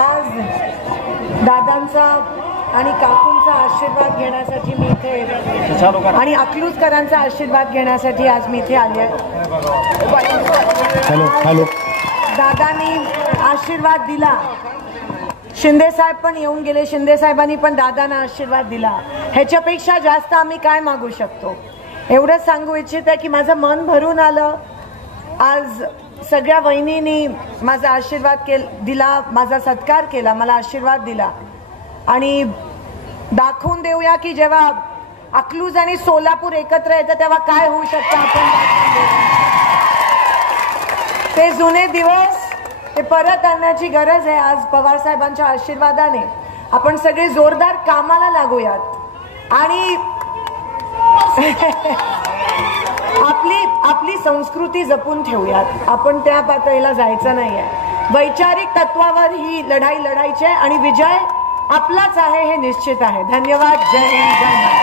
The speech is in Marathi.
आज दादांचा आणि काकूंचा आशीर्वाद घेण्यासाठी मी इथे आणि अकलूजकरांचा आशीर्वाद घेण्यासाठी आज मी इथे आले आहे. दादांनी आशीर्वाद दिला, शिंदे साहेब पण येऊन गेले, शिंदे साहेबांनी पण दादांना आशीर्वाद दिला. ह्याच्यापेक्षा जास्त आम्ही काय मागू शकतो? एवढंच सांगू इच्छिते की माझं मन भरून आलं. आज सगळ्या वहिनींनी माझा आशीर्वाद दिला, माझा सत्कार केला, मला आशीर्वाद दिला. आणि दाखवून देऊया की जेव्हा अकलूज आणि सोलापूर एकत्र येतं तेव्हा काय होऊ शकतं. आपण ते जुने दिवस ते परत आणण्याची गरज आहे. आज पवार साहेबांच्या आशीर्वादाने आपण सगळे जोरदार कामाला लागूयात आणि आपली संस्कृती जपून ठेवूयात. आपण त्या पातळीला जायचं नाहीये. वैचारिक तत्वावर ही लढाई लढायची आहे आणि विजय आपलाच आहे हे निश्चित आहे. धन्यवाद. जय हिंद.